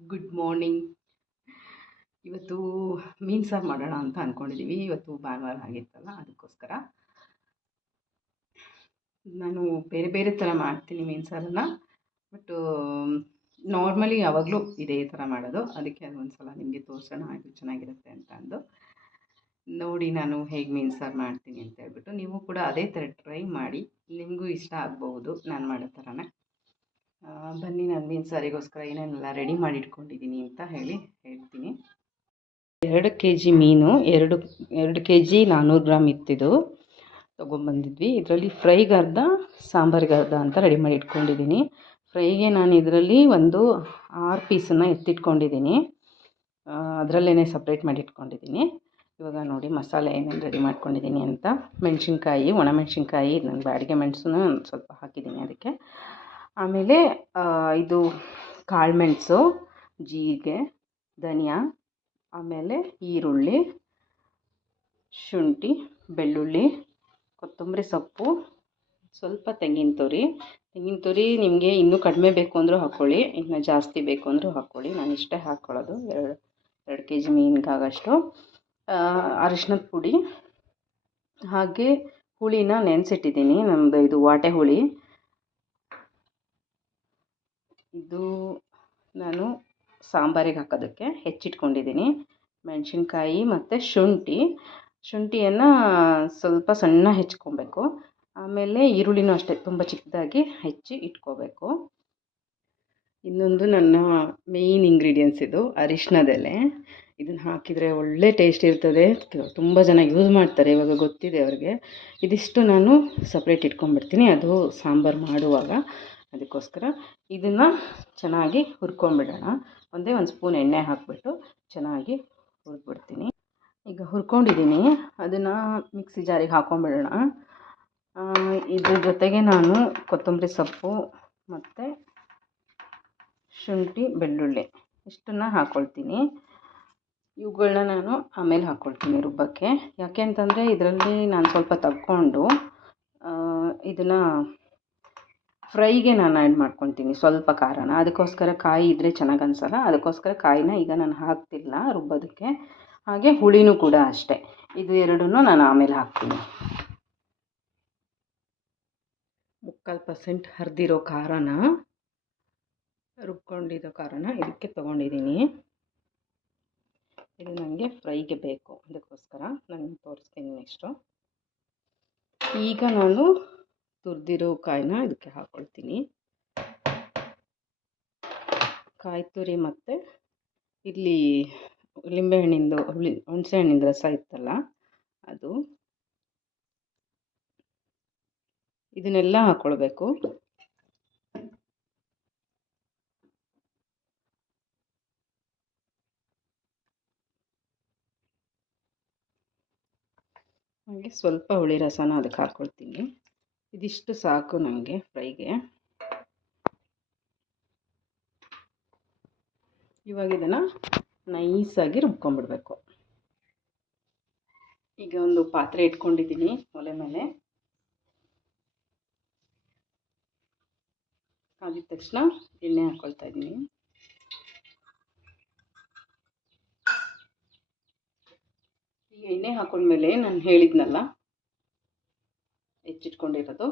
Good morning. ಇವತ್ತು ಮೀನು ಸಾರು ಮಾಡೋಣ ಅಂತ ಅಂದ್ಕೊಂಡಿದ್ದೀವಿ. ಇವತ್ತು ಭಾನುವಾರ ಆಗಿತ್ತಲ್ಲ, ಅದಕ್ಕೋಸ್ಕರ ನಾನು ಬೇರೆ ಬೇರೆ ಥರ ಮಾಡ್ತೀನಿ ಮೀನು ಸಾರನ್ನು. ಬಟ್ ನಾರ್ಮಲಿ ಯಾವಾಗಲೂ ಇದೇ ಥರ ಮಾಡೋದು. ಅದಕ್ಕೆ ಅದೊಂದು ಸಲ ನಿಮಗೆ ತೋರಿಸೋಣ, ಇದು ಚೆನ್ನಾಗಿರುತ್ತೆ ಅಂತ ಅಂದು ನೋಡಿ ನಾನು ಹೇಗೆ ಮೀನು ಸಾರು ಮಾಡ್ತೀನಿ ಅಂತ ಹೇಳ್ಬಿಟ್ಟು ನೀವು ಕೂಡ ಅದೇ ಥರ ಟ್ರೈ ಮಾಡಿ, ನಿಮಗೂ ಇಷ್ಟ ಆಗ್ಬೋದು ನಾನು ಮಾಡೋ ಥರನೇ. ಬನ್ನಿ, ನಾನು ಮೀನು ಸಾರಿಗೋಸ್ಕರ ಏನೇನೆಲ್ಲ ರೆಡಿ ಮಾಡಿ ಇಟ್ಕೊಂಡಿದ್ದೀನಿ ಅಂತ ಹೇಳ್ತೀನಿ. 2 kg ಮೀನು, 2 kg 400 ಗ್ರಾಮ್ ಇತ್ತಿದ್ದು ತೊಗೊಂಬಂದಿದ್ವಿ. ಇದರಲ್ಲಿ ಫ್ರೈಗೆ ಅರ್ಧ, ಸಾಂಬಾರಿಗೆ ಅರ್ಧ ಅಂತ ರೆಡಿ ಮಾಡಿ ಇಟ್ಕೊಂಡಿದ್ದೀನಿ. ಫ್ರೈಗೆ ನಾನು ಇದರಲ್ಲಿ ಒಂದು 6 ಪೀಸನ್ನು ಎತ್ತಿಟ್ಕೊಂಡಿದ್ದೀನಿ, ಅದರಲ್ಲೇ ಸಪ್ರೇಟ್ ಮಾಡಿ ಇಟ್ಕೊಂಡಿದ್ದೀನಿ. ಇವಾಗ ನೋಡಿ ಮಸಾಲೆ ಏನೇನು ರೆಡಿ ಮಾಡ್ಕೊಂಡಿದ್ದೀನಿ ಅಂತ. ಮೆಣಸಿನ್ಕಾಯಿ, ಒಣಮೆಣಸಿನ್ಕಾಯಿ, ನಾನು ಬಾಡಿಗೆ ಮೆಣಸನ್ನು ಸ್ವಲ್ಪ ಹಾಕಿದ್ದೀನಿ ಅದಕ್ಕೆ. ಆಮೇಲೆ ಇದು ಕಾಳುಮೆಣಸು, ಜೀರಿಗೆ, ಧನಿಯಾ, ಆಮೇಲೆ ಈರುಳ್ಳಿ, ಶುಂಠಿ, ಬೆಳ್ಳುಳ್ಳಿ, ಕೊತ್ತಂಬರಿ ಸೊಪ್ಪು, ಸ್ವಲ್ಪ ತೆಂಗಿನ ತುರಿ ನಿಮಗೆ ಇನ್ನೂ ಕಡಿಮೆ ಬೇಕು ಅಂದರೂ ಹಾಕ್ಕೊಳ್ಳಿ, ಇನ್ನು ಜಾಸ್ತಿ ಬೇಕು ಅಂದರೂ ಹಾಕ್ಕೊಳ್ಳಿ. ನಾನು ಇಷ್ಟೇ ಹಾಕ್ಕೊಳ್ಳೋದು, 2 kg ಮೀನಿಗಾಗಷ್ಟು. ಅರಿಶಿನದ ಪುಡಿ, ಹಾಗೆ ಹುಳಿನ ನೆನೆಸಿಟ್ಟಿದ್ದೀನಿ. ನಮ್ಮದು ಇದು ವಾಟೆ ಹುಳಿ. ಇದು ನಾನು ಸಾಂಬಾರಿಗೆ ಹಾಕೋದಕ್ಕೆ ಹೆಚ್ಚಿಟ್ಕೊಂಡಿದ್ದೀನಿ. ಮೆಣಸಿನ್ಕಾಯಿ ಮತ್ತು ಶುಂಠಿಯನ್ನು ಸ್ವಲ್ಪ ಸಣ್ಣ ಹೆಚ್ಕೊಬೇಕು. ಆಮೇಲೆ ಈರುಳ್ಳಿನೂ ಅಷ್ಟೇ ತುಂಬ ಚಿಕ್ಕದಾಗಿ ಹೆಚ್ಚಿ ಇಟ್ಕೋಬೇಕು. ಇನ್ನೊಂದು ನನ್ನ ಮೇಯ್ನ್ ಇಂಗ್ರೀಡಿಯೆಂಟ್ಸ್ ಇದು ಅರಿಶಿನದ ಎಲೆ. ಇದನ್ನು ಹಾಕಿದರೆ ಒಳ್ಳೆ ಟೇಸ್ಟ್ ಇರ್ತದೆ, ತುಂಬ ಜನ ಯೂಸ್ ಮಾಡ್ತಾರೆ, ಇವಾಗ ಗೊತ್ತಿದೆ ಅವ್ರಿಗೆ. ಇದಿಷ್ಟು ನಾನು ಸಪ್ರೇಟ್ ಇಟ್ಕೊಂಡ್ಬಿಡ್ತೀನಿ, ಅದು ಸಾಂಬಾರು ಮಾಡುವಾಗ. ಅದಕ್ಕೋಸ್ಕರ ಇದನ್ನು ಚೆನ್ನಾಗಿ ಹುರ್ಕೊಂಬಿಡೋಣ. ಒಂದೇ ಒಂದು ಸ್ಪೂನ್ ಎಣ್ಣೆ ಹಾಕಿಬಿಟ್ಟು ಚೆನ್ನಾಗಿ ಹುರಿದ್ಬಿಡ್ತೀನಿ. ಈಗ ಹುರ್ಕೊಂಡಿದ್ದೀನಿ, ಅದನ್ನು ಮಿಕ್ಸಿ ಜಾರಿಗೆ ಹಾಕ್ಕೊಂಬಿಡೋಣ. ಇದ್ರ ಜೊತೆಗೆ ನಾನು ಕೊತ್ತಂಬರಿ ಸೊಪ್ಪು ಮತ್ತು ಶುಂಠಿ, ಬೆಳ್ಳುಳ್ಳಿ ಇಷ್ಟನ್ನು ಹಾಕ್ಕೊಳ್ತೀನಿ. ಇವುಗಳನ್ನ ನಾನು ಆಮೇಲೆ ಹಾಕ್ಕೊಳ್ತೀನಿ ರುಬ್ಬಕ್ಕೆ. ಯಾಕೆ ಅಂತಂದರೆ ಇದರಲ್ಲಿ ನಾನು ಸ್ವಲ್ಪ ತಗೊಂಡು ಇದನ್ನು ಫ್ರೈಗೆ ನಾನು ಆ್ಯಡ್ ಮಾಡ್ಕೊತೀನಿ ಸ್ವಲ್ಪ ಖಾರನ. ಅದಕ್ಕೋಸ್ಕರ ಕಾಯಿ ಇದ್ದರೆ ಚೆನ್ನಾಗಿ ಅನಿಸಲ್ಲ, ಅದಕ್ಕೋಸ್ಕರ ಕಾಯಿನ ಈಗ ನಾನು ಹಾಕ್ತಿಲ್ಲ ರುಬ್ಬೋದಕ್ಕೆ. ಹಾಗೆ ಹುಳಿನೂ ಕೂಡ ಅಷ್ಟೇ, ಇದು ಎರಡನ್ನೂ ನಾನು ಆಮೇಲೆ ಹಾಕ್ತೀನಿ. 3/4% ಹರಿದಿರೋ ಖಾರನ, ರುಬ್ಕೊಂಡಿರೋ ಖಾರನ ಇದಕ್ಕೆ ತೊಗೊಂಡಿದ್ದೀನಿ. ಇದು ನನಗೆ ಫ್ರೈಗೆ ಬೇಕು, ಅದಕ್ಕೋಸ್ಕರ ನಾನು ತೋರಿಸ್ತೀನಿ ನೆಕ್ಸ್ಟು. ಈಗ ನಾನು ತುರಿದಿರೋ ಕಾಯಿನ ಇದಕ್ಕೆ ಹಾಕ್ಕೊಳ್ತೀನಿ. ಕಾಯಿ ತುರಿ ಮತ್ತು ಇಲ್ಲಿ ಲಿಂಬೆಹಣ್ಣಿಂದು ಹುಣಸೆ ಹಣ್ಣಿಂದು ರಸ ಇತ್ತಲ್ಲ ಅದು, ಇದನ್ನೆಲ್ಲ ಹಾಕ್ಕೊಳ್ಬೇಕು. ಹಾಗೆ ಸ್ವಲ್ಪ ಹುಳಿ ರಸನ ಅದಕ್ಕೆ ಹಾಕ್ಕೊಳ್ತೀನಿ. ಇದಿಷ್ಟು ಸಾಕು ನನಗೆ ಫ್ರೈಗೆ. ಇವಾಗ ಇದನ್ನು ನೈಸಾಗಿ ರುಬ್ಕೊಂಡ್ಬಿಡ್ಬೇಕು. ಈಗ ಒಂದು ಪಾತ್ರೆ ಇಟ್ಕೊಂಡಿದ್ದೀನಿ ಒಲೆ ಮೇಲೆ. ಕಾದಿದ ತಕ್ಷಣ ಎಣ್ಣೆ ಹಾಕ್ಕೊಳ್ತಾ ಇದ್ದೀನಿ. ಈ ಎಣ್ಣೆ ಹಾಕೊಂಡ್ಮೇಲೆ ನಾನು ಹೇಳಿದ್ನಲ್ಲ ಹೆಚ್ಚಿಟ್ಕೊಂಡಿರೋದು,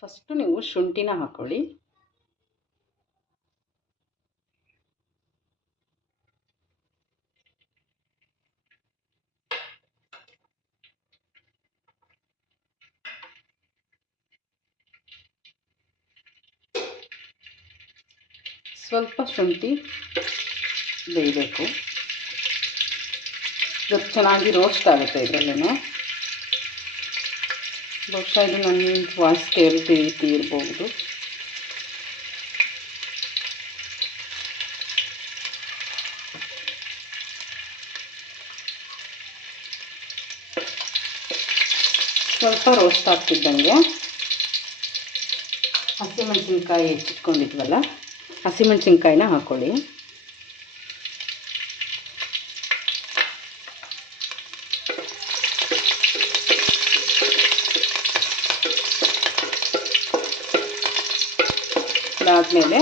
ಫಸ್ಟು ನೀವು ಶುಂಠಿನ ಹಾಕ್ಕೊಳ್ಳಿ. ಸ್ವಲ್ಪ ಶುಂಠಿ ಬೇಯಬೇಕು, ಇದು ಚೆನ್ನಾಗಿ ರೋಸ್ಟ್ ಆಗುತ್ತೆ ಇದರಲ್ಲೇ. ಬಹುಶಃ ಇದು ನನ್ನ ವಾಯ್ಸ್ ಇರ್ಬೋದು. ಸ್ವಲ್ಪ ರೋಸ್ಟ್ ಆಗ್ತಿದ್ದಂಗೆ ಹಸಿಮೆಣಸಿನ್ಕಾಯಿ ಹೆಚ್ಚಿಟ್ಕೊಂಡಿದ್ವಲ್ಲ, ಹಸಿಮೆಣಸಿನ್ಕಾಯಿನ ಹಾಕ್ಕೊಳ್ಳಿ. ಅದಾದಮೇಲೆ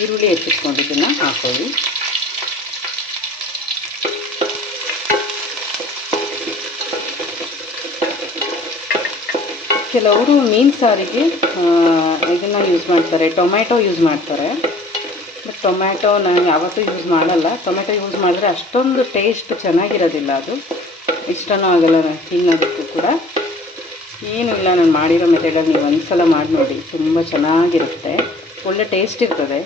ಈರುಳ್ಳಿ ಹೆಚ್ಚಿಟ್ಕೊಂಡಿದ್ದನ್ನು ಹಾಕ್ಕೊಳ್ಳಿ. ಕೆಲವರು ಮೀನು ಸಾರಿಗೆ ಇದನ್ನು ಯೂಸ್ ಮಾಡ್ತಾರೆ, ಟೊಮ್ಯಾಟೊ ಯೂಸ್ ಮಾಡ್ತಾರೆ. ಬಟ್ ಟೊಮ್ಯಾಟೊ ನಾನು ಯಾವತ್ತೂ ಯೂಸ್ ಮಾಡಲ್ಲ. ಟೊಮ್ಯಾಟೊ ಯೂಸ್ ಮಾಡಿದ್ರೆ ಅಷ್ಟೊಂದು ಟೇಸ್ಟ್ ಚೆನ್ನಾಗಿರೋದಿಲ್ಲ, ಅದು ಇಷ್ಟನೂ ಆಗಲ್ಲ ನಾನು ತಿನ್ನೋದಕ್ಕೂ ಕೂಡ. ಏನೂ ಇಲ್ಲ, ನಾನು ಮಾಡಿರೋ ಮೆಥಡಲ್ಲಿ ನೀವು ಒಂದು ಸಲ ಮಾಡಿ ನೋಡಿ, ತುಂಬ ಚೆನ್ನಾಗಿರುತ್ತೆ, ಒಳ್ಳೆ ಟೇಸ್ಟ್ ಇರ್ತದೆ.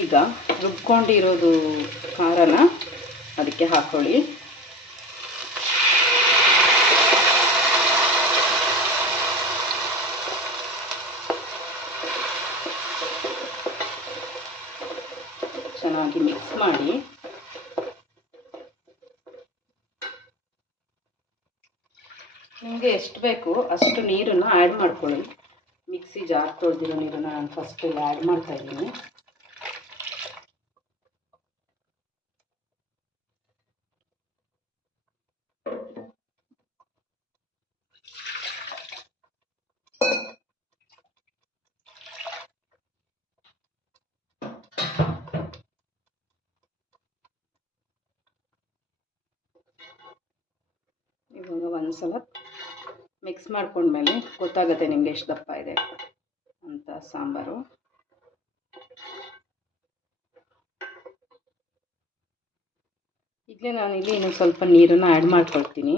ಈಗ ರುಬ್ಕೊಂಡಿರೋದು ಖಾರನ ಅದಕ್ಕೆ ಹಾಕ್ಕೊಳ್ಳಿ. ಚೆನ್ನಾಗಿ ಮಿಕ್ಸ್ ಮಾಡಿ. ನಿಮಗೆ ಎಷ್ಟು ಬೇಕು ಅಷ್ಟು ನೀರನ್ನು ಆ್ಯಡ್ ಮಾಡ್ಕೊಳ್ಳಿ. ಮಿಕ್ಸಿ ಜಾರ್ ತೊಳೆದಿರೋ ನೀರನ್ನು ನಾನು ಫಸ್ಟ್ ಇಲ್ಲಿ ಆ್ಯಡ್ ಮಾಡ್ತಾಯಿದ್ದೀನಿ. ಇವಾಗ ಒಂದು ಸಲ ಮಿಕ್ಸ್ ಮಾಡ್ಕೊಂಡ್ಮೇಲೆ ಗೊತ್ತಾಗುತ್ತೆ ನಿಮಗೆ ಎಷ್ಟು ದಪ್ಪ ಇದೆ ಅಂತ ಸಾಂಬಾರು. ಈಗಲೇ ನಾನಿಲ್ಲಿ ಇನ್ನೊಂದು ಸ್ವಲ್ಪ ನೀರನ್ನು ಆ್ಯಡ್ ಮಾಡ್ಕೊಳ್ತೀನಿ.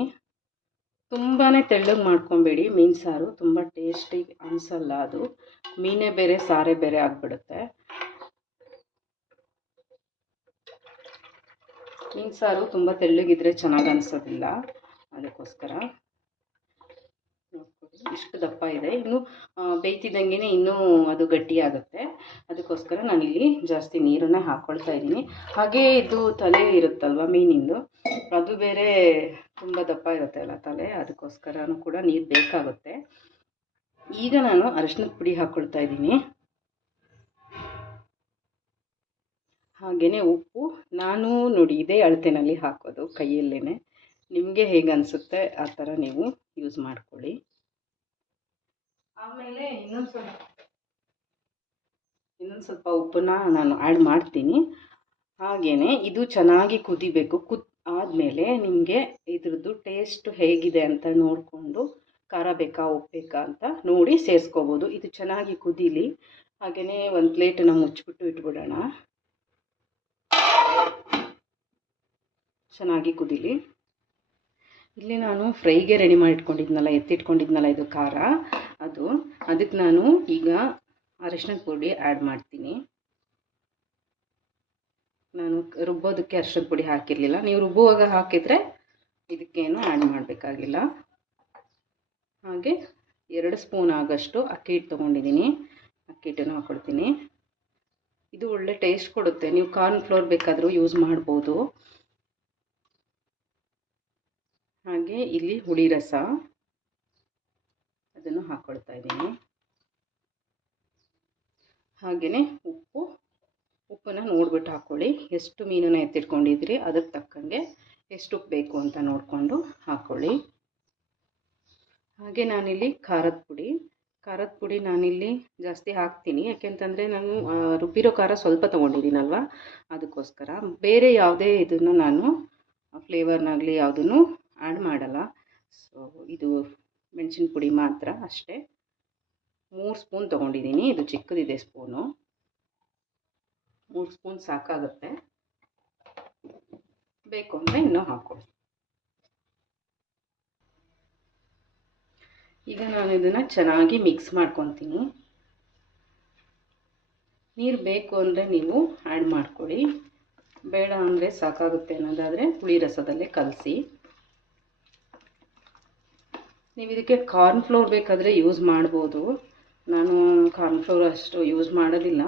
ತುಂಬಾ ತೆಳ್ಳಗೆ ಮಾಡ್ಕೊಬೇಡಿ, ಮೀನು ಸಾರು ತುಂಬ ಟೇಸ್ಟಿ ಅನಿಸಲ್ಲ. ಅದು ಮೀನೇ ಬೇರೆ ಸಾರೇ ಬೇರೆ ಆಗಿಬಿಡುತ್ತೆ. ಮೀನು ಸಾರು ತುಂಬ ತೆಳ್ಳಗಿದ್ರೆ ಚೆನ್ನಾಗಿ ಅನಿಸೋದಿಲ್ಲ, ಅದಕ್ಕೋಸ್ಕರ ನೋಡ್ಕೊಳ್ಳಿ. ಇಷ್ಟು ದಪ್ಪ ಇದೆ, ಇನ್ನು ಬೇಯ್ತಿದ್ದಂಗೆ ಇನ್ನೂ ಅದು ಗಟ್ಟಿ ಆಗುತ್ತೆ. ಅದಕ್ಕೋಸ್ಕರ ನಾನಿಲ್ಲಿ ಜಾಸ್ತಿ ನೀರನ್ನು ಹಾಕ್ಕೊಳ್ತಾ ಇದ್ದೀನಿ. ಹಾಗೇ ಇದು ತಲೆ ಇರುತ್ತಲ್ವ ಮೀನಿಂದು, ಅದು ಬೇರೆ ತುಂಬ ದಪ್ಪ ಇರುತ್ತೆ ಅಲ್ಲ ತಲೆ, ಅದಕ್ಕೋಸ್ಕರನೂ ಕೂಡ ನೀರು ಬೇಕಾಗುತ್ತೆ. ಈಗ ನಾನು ಅರಿಶಿನದ ಪುಡಿ ಹಾಕ್ಕೊಳ್ತಾ ಇದ್ದೀನಿ. ಹಾಗೆಯೇ ಉಪ್ಪು ನಾನು ನೋಡಿ ಇದೇ ಅಳತೆನಲ್ಲಿ ಹಾಕೋದು, ಕೈಯಲ್ಲೇ. ನಿಮಗೆ ಹೇಗೆ ಅನಿಸುತ್ತೆ ಆ ಥರ ನೀವು ಯೂಸ್ ಮಾಡ್ಕೊಳ್ಳಿ. ಆಮೇಲೆ ಇನ್ನೊಂದು ಸ್ವಲ್ಪ ಉಪ್ಪನ್ನ ನಾನು ಆ್ಯಡ್ ಮಾಡ್ತೀನಿ. ಹಾಗೆಯೇ ಇದು ಚೆನ್ನಾಗಿ ಕುದಿಬೇಕು. ಆದಮೇಲೆ ನಿಮಗೆ ಇದ್ರದ್ದು ಟೇಸ್ಟ್ ಹೇಗಿದೆ ಅಂತ ನೋಡಿಕೊಂಡು ಖಾರ ಬೇಕಾ ಉಪ್ಪು ಬೇಕಾ ಅಂತ ನೋಡಿ ಸೇರಿಸ್ಕೋಬೋದು. ಇದು ಚೆನ್ನಾಗಿ ಕುದೀಲಿ. ಹಾಗೆಯೇ ಒಂದು ಪ್ಲೇಟನ್ನು ಮುಚ್ಚಿಬಿಟ್ಟು ಇಟ್ಬಿಡೋಣ, ಚೆನ್ನಾಗಿ ಕುದೀಲಿ. ಇಲ್ಲಿ ನಾನು ಫ್ರೈಗೆ ರೆಡಿ ಮಾಡಿಟ್ಕೊಂಡಿದ್ನಲ್ಲ, ಎತ್ತಿಟ್ಕೊಂಡಿದ್ನಲ್ಲ ಇದು ಖಾರ, ಅದಕ್ಕೆ ನಾನು ಈಗ ಅರಿಶಿನದ ಪುಡಿ ಆ್ಯಡ್ ಮಾಡ್ತೀನಿ. ನಾನು ರುಬ್ಬೋದಕ್ಕೆ ಅರಿಶಿನದ ಪುಡಿ ಹಾಕಿರಲಿಲ್ಲ, ನೀವು ರುಬ್ಬುವಾಗ ಹಾಕಿದರೆ ಇದಕ್ಕೇನು ಆ್ಯಡ್ ಮಾಡಬೇಕಾಗಿಲ್ಲ. ಹಾಗೆ 2 ಸ್ಪೂನ್ ಆಗೋಷ್ಟು ಅಕ್ಕಿ ಹಿಟ್ಟು ತೊಗೊಂಡಿದ್ದೀನಿ, ಅಕ್ಕಿ ಹಿಟ್ಟನ್ನು ಹಾಕ್ಕೊಳ್ತೀನಿ. ಇದು ಒಳ್ಳೆ ಟೇಸ್ಟ್ ಕೊಡುತ್ತೆ. ನೀವು ಕಾರ್ನ್ ಫ್ಲೋರ್ ಬೇಕಾದರೂ ಯೂಸ್ ಮಾಡ್ಬೋದು. ಹಾಗೆ ಇಲ್ಲಿ ಹುಳಿ ರಸ ಅದನ್ನು ಹಾಕ್ಕೊಳ್ತಾ ಇದ್ದೀನಿ. ಹಾಗೆಯೇ ಉಪ್ಪನ್ನು ನೋಡಿಬಿಟ್ಟು ಹಾಕ್ಕೊಳ್ಳಿ. ಎಷ್ಟು ಮೀನನ್ನು ಎತ್ತಿಟ್ಕೊಂಡಿದ್ರಿ ಅದಕ್ಕೆ ತಕ್ಕಂಗೆ ಎಷ್ಟು ಉಪ್ಪು ಬೇಕು ಅಂತ ನೋಡಿಕೊಂಡು ಹಾಕ್ಕೊಳ್ಳಿ. ಹಾಗೆ ನಾನಿಲ್ಲಿ ಖಾರದ ಪುಡಿ ನಾನಿಲ್ಲಿ ಜಾಸ್ತಿ ಹಾಕ್ತೀನಿ, ಯಾಕೆಂತಂದರೆ ನಾನು ರುಬ್ಬಿರೋ ಖಾರ ಸ್ವಲ್ಪ ತೊಗೊಂಡಿದ್ದೀನಲ್ವ, ಅದಕ್ಕೋಸ್ಕರ. ಬೇರೆ ಯಾವುದೇ ಇದನ್ನು ನಾನು ಫ್ಲೇವರ್ನಾಗಲಿ ಯಾವುದನ್ನು ಆ್ಯಡ್ ಮಾಡಲ್ಲ. ಸೊ ಇದು ಮೆಣಸಿನ ಪುಡಿ ಮಾತ್ರ ಅಷ್ಟೇ. 3 ಸ್ಪೂನ್ ತೊಗೊಂಡಿದ್ದೀನಿ, ಇದು ಚಿಕ್ಕದಿದೆ ಸ್ಪೂನು. 3 ಸ್ಪೂನ್ ಸಾಕಾಗುತ್ತೆ, ಬೇಕು ಅಂದರೆ ಇನ್ನೂ ಹಾಕ್ಕೊಳ್ಳಿ. ಈಗ ನಾನು ಇದನ್ನು ಚೆನ್ನಾಗಿ ಮಿಕ್ಸ್ ಮಾಡ್ಕೊತೀನಿ. ನೀರು ಬೇಕು ಅಂದರೆ ನೀವು ಆ್ಯಡ್ ಮಾಡ್ಕೊಳ್ಳಿ, ಬೇಡ ಅಂದರೆ ಸಾಕಾಗುತ್ತೆ ಅನ್ನೋದಾದರೆ ಹುಳಿ ರಸದಲ್ಲೇ ಕಲಸಿ. ನೀವು ಇದಕ್ಕೆ ಕಾರ್ನ್ ಫ್ಲೋರ್ ಬೇಕಾದರೆ ಯೂಸ್ ಮಾಡ್ಬೋದು. ನಾನು ಕಾರ್ನ್ ಫ್ಲೋರ್ ಅಷ್ಟು ಯೂಸ್ ಮಾಡೋದಿಲ್ಲ.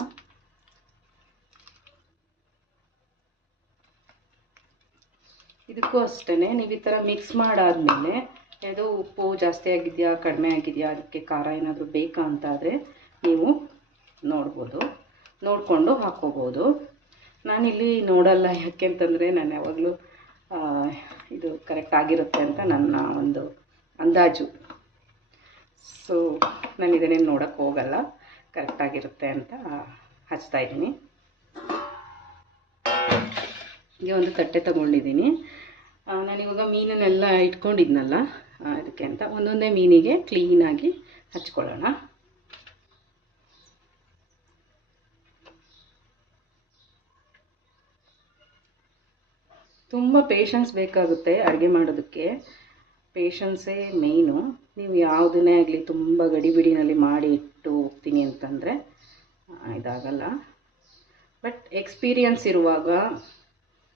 ಇದಕ್ಕೂ ಅಷ್ಟೇ, ನೀವು ಈ ಥರ ಮಿಕ್ಸ್ ಮಾಡಾದಮೇಲೆ ಇದು ಉಪ್ಪು ಜಾಸ್ತಿ ಆಗಿದೆಯಾ ಕಡಿಮೆ ಆಗಿದೆಯಾ, ಅದಕ್ಕೆ ಖಾರ ಏನಾದರೂ ಬೇಕಾ ಅಂತಾದರೆ ನೀವು ನೋಡಿಕೊಂಡು ಹಾಕ್ಕೋಬೋದು. ನಾನಿಲ್ಲಿ ನೋಡಲ್ಲ, ಯಾಕೆಂತಂದರೆ ನಾನು ಯಾವಾಗಲೂ ಇದು ಕರೆಕ್ಟ್ ಆಗಿರುತ್ತೆ ಅಂತ ನನ್ನ ಒಂದು ಅಂದಾಜು. ಸೊ ನಾನು ಇದನ್ನೇನು ನೋಡೋಕ್ಕೆ ಹೋಗಲ್ಲ, ಕರೆಕ್ಟಾಗಿರುತ್ತೆ ಅಂತ ಹಚ್ತಾಯಿದ್ದೀನಿ. ಈಗ ಒಂದು ತಟ್ಟೆ ತೊಗೊಂಡಿದ್ದೀನಿ, ನಾನಿವಾಗ ಮೀನನ್ನೆಲ್ಲ ಇಟ್ಕೊಂಡಿದ್ನಲ್ಲ ಅದಕ್ಕೆ ಅಂತ ಒಂದೊಂದೇ ಮೀನಿಗೆ ಕ್ಲೀನಾಗಿ ಹಚ್ಕೊಳ್ಳೋಣ. ತುಂಬ ಪೇಷನ್ಸ್ ಬೇಕಾಗುತ್ತೆ ಅಡುಗೆ ಮಾಡೋದಕ್ಕೆ. ಪೇಷನ್ಸೇ ಮೇಯ್ನು. ನೀವು ಯಾವುದನ್ನೇ ಆಗಲಿ ತುಂಬ ಗಡಿಬಿಡಿನಲ್ಲಿ ಮಾಡಿ ಇಟ್ಟು ಹೋಗ್ತೀನಿ ಅಂತಂದರೆ ಇದಾಗಲ್ಲ. ಬಟ್ ಎಕ್ಸ್ಪೀರಿಯನ್ಸ್ ಇರುವಾಗ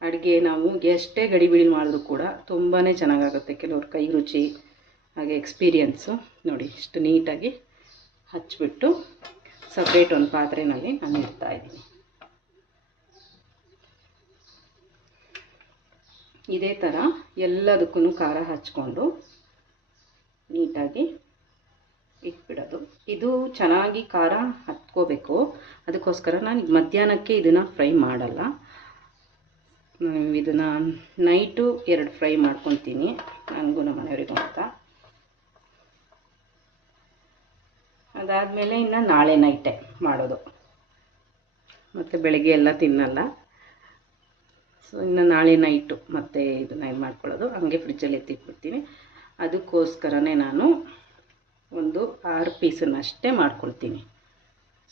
ಅಡುಗೆ ನಾವು ಎಷ್ಟೇ ಗಡಿಬಿಡಿ ಮಾಡಿದ್ರೂ ಕೂಡ ತುಂಬಾ ಚೆನ್ನಾಗಾಗುತ್ತೆ. ಕೆಲವ್ರ ಕೈ ರುಚಿ ಹಾಗೆ ಎಕ್ಸ್ಪೀರಿಯನ್ಸು. ನೋಡಿ ಇಷ್ಟು ನೀಟಾಗಿ ಹಚ್ಚಿಬಿಟ್ಟು ಸಪ್ರೇಟ್ ಒಂದು ಪಾತ್ರೆಯಲ್ಲಿ ನಾನು ಇಡ್ತಾಯಿದ್ದೀನಿ. ಇದೇ ಥರ ಎಲ್ಲದಕ್ಕೂ ಖಾರ ಹಚ್ಕೊಂಡು ನೀಟಾಗಿ ಇಟ್ಬಿಡೋದು. ಇದು ಚೆನ್ನಾಗಿ ಖಾರ ಹತ್ಕೋಬೇಕು. ಅದಕ್ಕೋಸ್ಕರ ನಾನು ಮಧ್ಯಾಹ್ನಕ್ಕೆ ಇದನ್ನು ಫ್ರೈ ಮಾಡಲ್ಲ. ಇದನ್ನು ನೈಟು 2 ಫ್ರೈ ಮಾಡ್ಕೊತೀನಿ, ನನಗೂ ನಮ್ಮ ಮನೆಯವರಿಗೂ ಅಂತ. ಅದಾದಮೇಲೆ ಇನ್ನು ನಾಳೆ ನೈಟೇ ಮಾಡೋದು, ಮತ್ತು ಬೆಳಗ್ಗೆ ಎಲ್ಲ ತಿನ್ನಲ್ಲ. ಸೊ ಇನ್ನು ನಾಳೆ ನೈಟು ಮತ್ತೆ ಇದನ್ನು ಇದು ಮಾಡ್ಕೊಳ್ಳೋದು. ಹಾಗೆ ಫ್ರಿಜ್ಜಲ್ಲಿ ಎತ್ತಿಟ್ಬಿಡ್ತೀನಿ. ಅದಕ್ಕೋಸ್ಕರನೇ ನಾನು ಒಂದು 6 ಪೀಸನ್ನಷ್ಟೇ ಮಾಡ್ಕೊಳ್ತೀನಿ.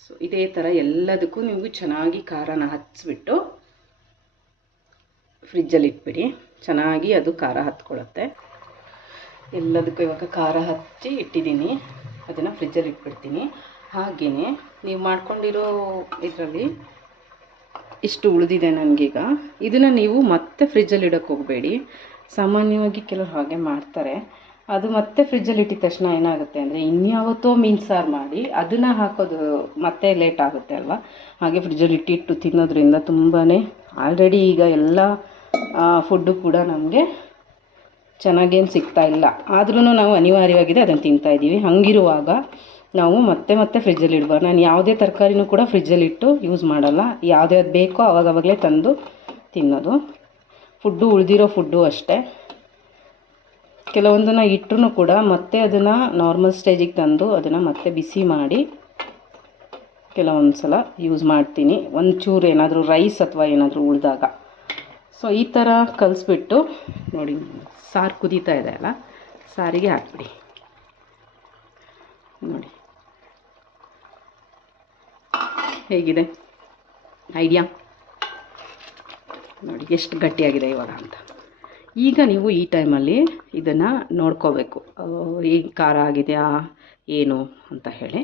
ಸೊ ಇದೇ ಥರ ಎಲ್ಲದಕ್ಕೂ ನೀವು ಚೆನ್ನಾಗಿ ಖಾರನ ಹಚ್ಚಿಬಿಟ್ಟು ಫ್ರಿಜ್ಜಲ್ಲಿ ಇಟ್ಬಿಡಿ. ಚೆನ್ನಾಗಿ ಅದು ಖಾರ ಹತ್ಕೊಳ್ಳುತ್ತೆ. ಎಲ್ಲದಕ್ಕೂ ಇವಾಗ ಖಾರ ಹಚ್ಚಿ ಇಟ್ಟಿದ್ದೀನಿ. ಅದನ್ನು ಫ್ರಿಜ್ಜಲ್ಲಿ ಇಟ್ಬಿಡ್ತೀನಿ. ಹಾಗೆಯೇ ನೀವು ಮಾಡ್ಕೊಂಡಿರೋ ಇದರಲ್ಲಿ ಇಷ್ಟು ಉಳಿದಿದೆ ನನಗೀಗ. ಇದನ್ನು ನೀವು ಮತ್ತೆ ಫ್ರಿಜ್ಜಲ್ಲಿ ಇಡೋಕ್ಕೆ ಹೋಗಬೇಡಿ. ಸಾಮಾನ್ಯವಾಗಿ ಕೆಲವರು ಹಾಗೆ ಮಾಡ್ತಾರೆ. ಅದು ಮತ್ತೆ ಫ್ರಿಜ್ಜಲ್ಲಿ ಇಟ್ಟಿದ ತಕ್ಷಣ ಏನಾಗುತ್ತೆ ಅಂದರೆ ಇನ್ಯಾವತ್ತೋ ಮೀನು ಸಾರು ಮಾಡಿ ಅದನ್ನು ಹಾಕೋದು ಮತ್ತೆ ಲೇಟ್ ಆಗುತ್ತೆ ಅಲ್ವಾ. ಹಾಗೆ ಫ್ರಿಜ್ಜಲ್ಲಿ ಇಟ್ಟಿಟ್ಟು ತಿನ್ನೋದ್ರಿಂದ ತುಂಬಾ ಆಲ್ರೆಡಿ ಈಗ ಎಲ್ಲ ಫುಡ್ಡು ಕೂಡ ನಮಗೆ ಚೆನ್ನಾಗೇನು ಸಿಗ್ತಾ ಇಲ್ಲ. ಆದ್ರೂ ನಾವು ಅನಿವಾರ್ಯವಾಗಿದೆ ಅದನ್ನು ತಿಂತಾಯಿದ್ದೀವಿ. ಹಾಗಿರುವಾಗ ನಾವು ಮತ್ತೆ ಫ್ರಿಜ್ಜಲ್ಲಿ ಇಡಬಾರ್ದು. ನಾನು ಯಾವುದೇ ತರಕಾರಿನೂ ಕೂಡ ಫ್ರಿಜ್ಜಲ್ಲಿಟ್ಟು ಯೂಸ್ ಮಾಡಲ್ಲ. ಯಾವ್ದ್ಯಾವ್ದು ಬೇಕೋ ಆವಾಗವಾಗಲೇ ತಂದು ತಿನ್ನೋದು. ಫುಡ್ಡು ಉಳಿದಿರೋ ಫುಡ್ಡು ಅಷ್ಟೇ. ಕೆಲವೊಂದನ್ನು ಇಟ್ಟರೂ ಕೂಡ ಮತ್ತೆ ಅದನ್ನು ನಾರ್ಮಲ್ ಸ್ಟೇಜಿಗೆ ತಂದು ಅದನ್ನು ಮತ್ತೆ ಬಿಸಿ ಮಾಡಿ ಕೆಲವೊಂದು ಸಲ ಯೂಸ್ ಮಾಡ್ತೀನಿ. ಒಂಚೂರು ಏನಾದರೂ ರೈಸ್ ಅಥವಾ ಏನಾದರೂ ಉಳಿದಾಗ. ಸೊ ಈ ಥರ ಕಲಿಸ್ಬಿಟ್ಟು ನೋಡಿ, ಸಾರು ಕುದೀತಾ ಇದೆ ಅಲ್ಲ, ಸಾರಿಗೆ ಹಾಕ್ಬಿಡಿ. ನೋಡಿ ಹೇಗಿದೆ ಐಡಿಯಾ. ನೋಡಿ ಎಷ್ಟು ಗಟ್ಟಿಯಾಗಿದೆ ಇವಾಗ ಅಂತ. ಈಗ ನೀವು ಈ ಟೈಮಲ್ಲಿ ಇದನ್ನು ನೋಡ್ಕೋಬೇಕು, ಈಗ ಖಾರ ಆಗಿದೆಯಾ ಏನು ಅಂತ ಹೇಳಿ.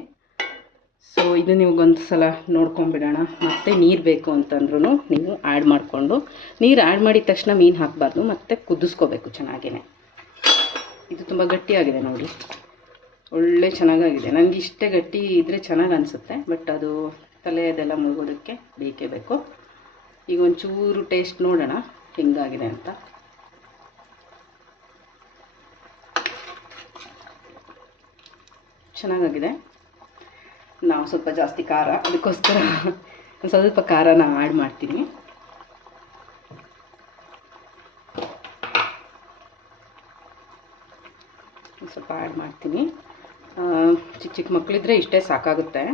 ಸೊ ಇದು ನಿಮಗೊಂದು ಸಲ ನೋಡ್ಕೊಂಬಿಡೋಣ. ಮತ್ತು ನೀರು ಬೇಕು ಅಂತಂದ್ರೂ ನೀವು ಆ್ಯಡ್ ಮಾಡಿಕೊಂಡು, ನೀರು ಆ್ಯಡ್ ಮಾಡಿದ ತಕ್ಷಣ ಮೀನು ಹಾಕಬಾರ್ದು, ಮತ್ತು ಕುದಿಸ್ಕೋಬೇಕು ಚೆನ್ನಾಗೇ. ಇದು ತುಂಬ ಗಟ್ಟಿಯಾಗಿದೆ ನೋಡಿ, ಒಳ್ಳೆ ಚೆನ್ನಾಗಾಗಿದೆ. ನನಗೆ ಇಷ್ಟೇ ಗಟ್ಟಿ ಇದ್ದರೆ ಚೆನ್ನಾಗಿ ಅನಿಸುತ್ತೆ. ಬಟ್ ಅದು ತಲೆ ಅದೆಲ್ಲ ಮುಳುಗೋದಕ್ಕೆ ಬೇಕೇ ಬೇಕು. ಈಗ ಒಂಚೂರು ಟೇಸ್ಟ್ ನೋಡೋಣ ಹೆಂಗಾಗಿದೆ ಅಂತ. ಚೆನ್ನಾಗಾಗಿದೆ. ನಾವು ಸ್ವಲ್ಪ ಜಾಸ್ತಿ ಖಾರ, ಅದಕ್ಕೋಸ್ಕರ ಸ್ವಲ್ಪ ಖಾರನ ಆ್ಯಡ್ ಮಾಡ್ತೀನಿ. ಸ್ವಲ್ಪ ಆ್ಯಡ್ ಮಾಡ್ತೀನಿ. ಚಿಕ್ಕ ಮಕ್ಕಳಿದ್ರೆ ಇಷ್ಟೇ ಸಾಕಾಗುತ್ತೆ.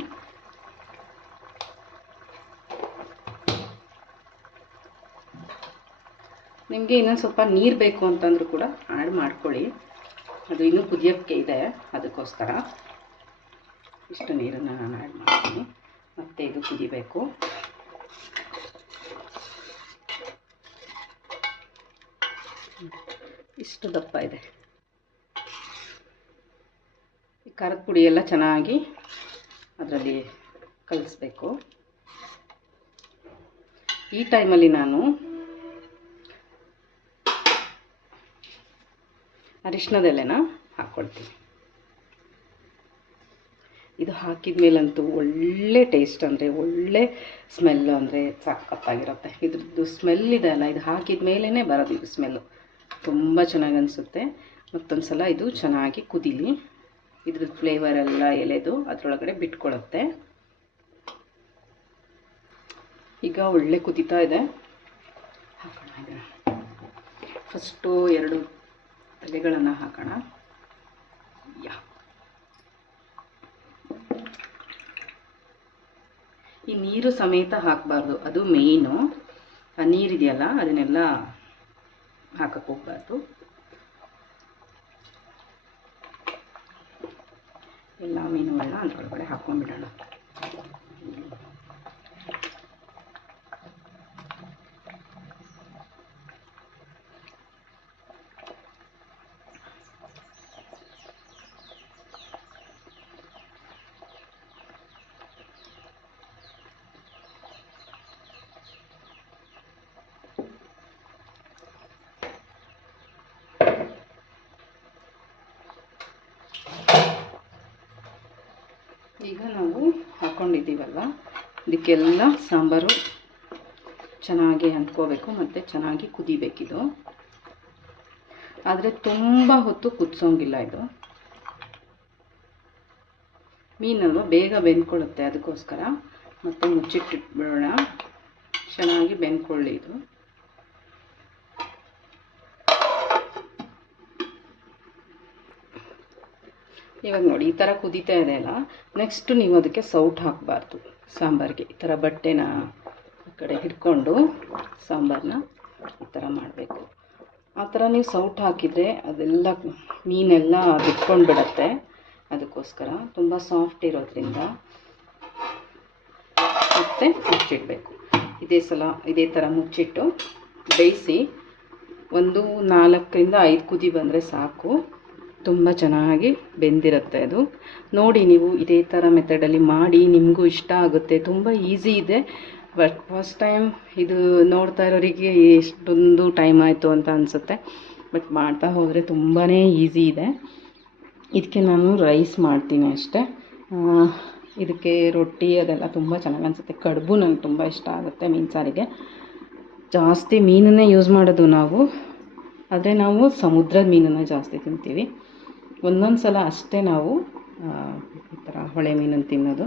ನಿಮಗೆ ಇನ್ನೊಂದು ಸ್ವಲ್ಪ ನೀರು ಬೇಕು ಅಂತಂದರೂ ಕೂಡ ಆ್ಯಡ್ ಮಾಡ್ಕೊಳ್ಳಿ. ಅದು ಇನ್ನೂ ಕುದಿಯೋಕ್ಕೆ ಇದೆ, ಅದಕ್ಕೋಸ್ಕರ ಇಷ್ಟು ನೀರನ್ನು ನಾನು ಆ್ಯಡ್ ಮಾಡ್ತೀನಿ. ಮತ್ತು ಇದು ಕುದಿಬೇಕು. ಇಷ್ಟು ದಪ್ಪ ಇದೆ. ಈ ಖಾರದ ಪುಡಿ ಎಲ್ಲ ಚೆನ್ನಾಗಿ ಅದರಲ್ಲಿ ಕಲಿಸ್ಬೇಕು. ಈ ಟೈಮಲ್ಲಿ ನಾನು ಅರಿಶಿಣದ ಎಲೆನ ಹಾಕ್ಕೊಳ್ತೀನಿ. ಇದು ಹಾಕಿದ ಮೇಲಂತೂ ಒಳ್ಳೆ ಟೇಸ್ಟ್, ಅಂದರೆ ಒಳ್ಳೆ ಸ್ಮೆಲ್ಲು, ಅಂದರೆ ಸಖತ್ತಾಗಿರುತ್ತೆ. ಇದ್ರದ್ದು ಸ್ಮೆಲ್ ಇದೆ ಅಲ್ಲ, ಇದು ಹಾಕಿದ ಮೇಲೇ ಬರೋದು ಇದು ಸ್ಮೆಲ್ಲು. ತುಂಬ ಚೆನ್ನಾಗಿ ಅನಿಸುತ್ತೆ. ಮತ್ತೊಂದು ಸಲ ಇದು ಚೆನ್ನಾಗಿ ಕುದೀಲಿ. ಇದ್ರದ್ದು ಫ್ಲೇವರೆಲ್ಲ ಎಲೆದು ಅದರೊಳಗಡೆ ಬಿಟ್ಕೊಳ್ಳುತ್ತೆ. ಈಗ ಒಳ್ಳೆ ಕುದೀತಾ ಇದೆ. ಹಾಕೋಣ ಇದನ್ನು. ಫಸ್ಟು 2 ಎಲೆಗಳನ್ನು ಹಾಕೋಣ. ಈ ನೀರು ಸಮೇತ ಹಾಕಬಾರ್ದು, ಅದು ಮೇಯ್ನು. ಆ ನೀರಿದೆಯಲ್ಲ ಅದನ್ನೆಲ್ಲ ಹಾಕಕ್ಕೆ ಹೋಗ್ಬಾರ್ದು. ಎಲ್ಲ ಮೀನುಗಳನ್ನ ಅದರೊಳಗಡೆ ಹಾಕ್ಕೊಂಡ್ಬಿಡೋಣ. ಈಗ ನಾವು ಹಾಕ್ಕೊಂಡಿದ್ದೀವಲ್ಲ, ಇದಕ್ಕೆಲ್ಲ ಸಾಂಬಾರು ಚೆನ್ನಾಗಿ ಅಂಟ್ಕೋಬೇಕು ಮತ್ತು ಚೆನ್ನಾಗಿ ಕುದಿಬೇಕಿದು. ಆದರೆ ತುಂಬ ಹೊತ್ತು ಕುದಿಸೋಂಗಿಲ್ಲ. ಇದು ಮೀನಲ್ವ ಬೇಗ ಬೆಂದ್ಕೊಳ್ಳುತ್ತೆ, ಅದಕ್ಕೋಸ್ಕರ ಮತ್ತು ಮುಚ್ಚಿಟ್ಟಿಟ್ಬಿಡೋಣ. ಚೆನ್ನಾಗಿ ಬೆಂದ್ಕೊಳ್ಳಿ ಇದು. ಇವಾಗ ನೋಡಿ ಈ ಥರ ಕುದೀತಾ ಇದೆ ಅಲ್ಲ, ನೆಕ್ಸ್ಟು ನೀವು ಅದಕ್ಕೆ ಸೌಟ್ ಹಾಕಬಾರ್ದು. ಸಾಂಬಾರಿಗೆ ಈ ಥರ ಬಟ್ಟೆನ ಆ ಕಡೆ ಹಿಡ್ಕೊಂಡು ಸಾಂಬಾರನ್ನ ಈ ಥರ ಮಾಡಬೇಕು. ಆ ಥರ ನೀವು ಸೌಟ್ ಹಾಕಿದರೆ ಅದೆಲ್ಲ ಮೀನೆಲ್ಲ ಬಿಟ್ಕೊಂಡು ಬಿಡುತ್ತೆ. ಅದಕ್ಕೋಸ್ಕರ ತುಂಬ ಸಾಫ್ಟ್ ಇರೋದ್ರಿಂದ ಮತ್ತೆ ಮುಚ್ಚಿಡಬೇಕು. ಇದೇ ಥರ ಮುಚ್ಚಿಟ್ಟು ಬೇಯಿಸಿ ಒಂದು 4ರಿಂದ 5 ಕುದಿ ಬಂದರೆ ಸಾಕು. ತುಂಬ ಚೆನ್ನಾಗಿ ಬೆಂದಿರುತ್ತೆ ಅದು. ನೋಡಿ ನೀವು ಇದೇ ಥರ ಮೆಥಡಲ್ಲಿ ಮಾಡಿ, ನಿಮಗೂ ಇಷ್ಟ ಆಗುತ್ತೆ. ತುಂಬ ಈಸಿ ಇದೆ. ಬಟ್ ಫಸ್ಟ್ ಟೈಮ್ ಇದು ನೋಡ್ತಾ ಇರೋರಿಗೆ ಎಷ್ಟೊಂದು ಟೈಮ್ ಆಯಿತು ಅಂತ ಅನಿಸುತ್ತೆ. ಬಟ್ ಮಾಡ್ತಾ ಹೋದರೆ ತುಂಬಾ ಈಸಿ ಇದೆ. ಇದಕ್ಕೆ ನಾನು ರೈಸ್ ಮಾಡ್ತೀನಿ ಅಷ್ಟೇ. ಇದಕ್ಕೆ ರೊಟ್ಟಿ ಅದೆಲ್ಲ ತುಂಬ ಚೆನ್ನಾಗಿ ಅನಿಸುತ್ತೆ. ಕಡುಬು ನನಗೆ ತುಂಬ ಇಷ್ಟ ಆಗುತ್ತೆ ಮೀನು ಸಾರಿಗೆ. ಜಾಸ್ತಿ ಮೀನನ್ನೇ ಯೂಸ್ ಮಾಡೋದು ನಾವು. ಆದರೆ ನಾವು ಸಮುದ್ರದ ಮೀನನ್ನು ಜಾಸ್ತಿ ತಿಂತೀವಿ. ಒಂದೊಂದು ಸಲ ಅಷ್ಟೇ ನಾವು ಈ ಥರ ಹೊಳೆ ಮೀನನ್ನು ತಿನ್ನೋದು.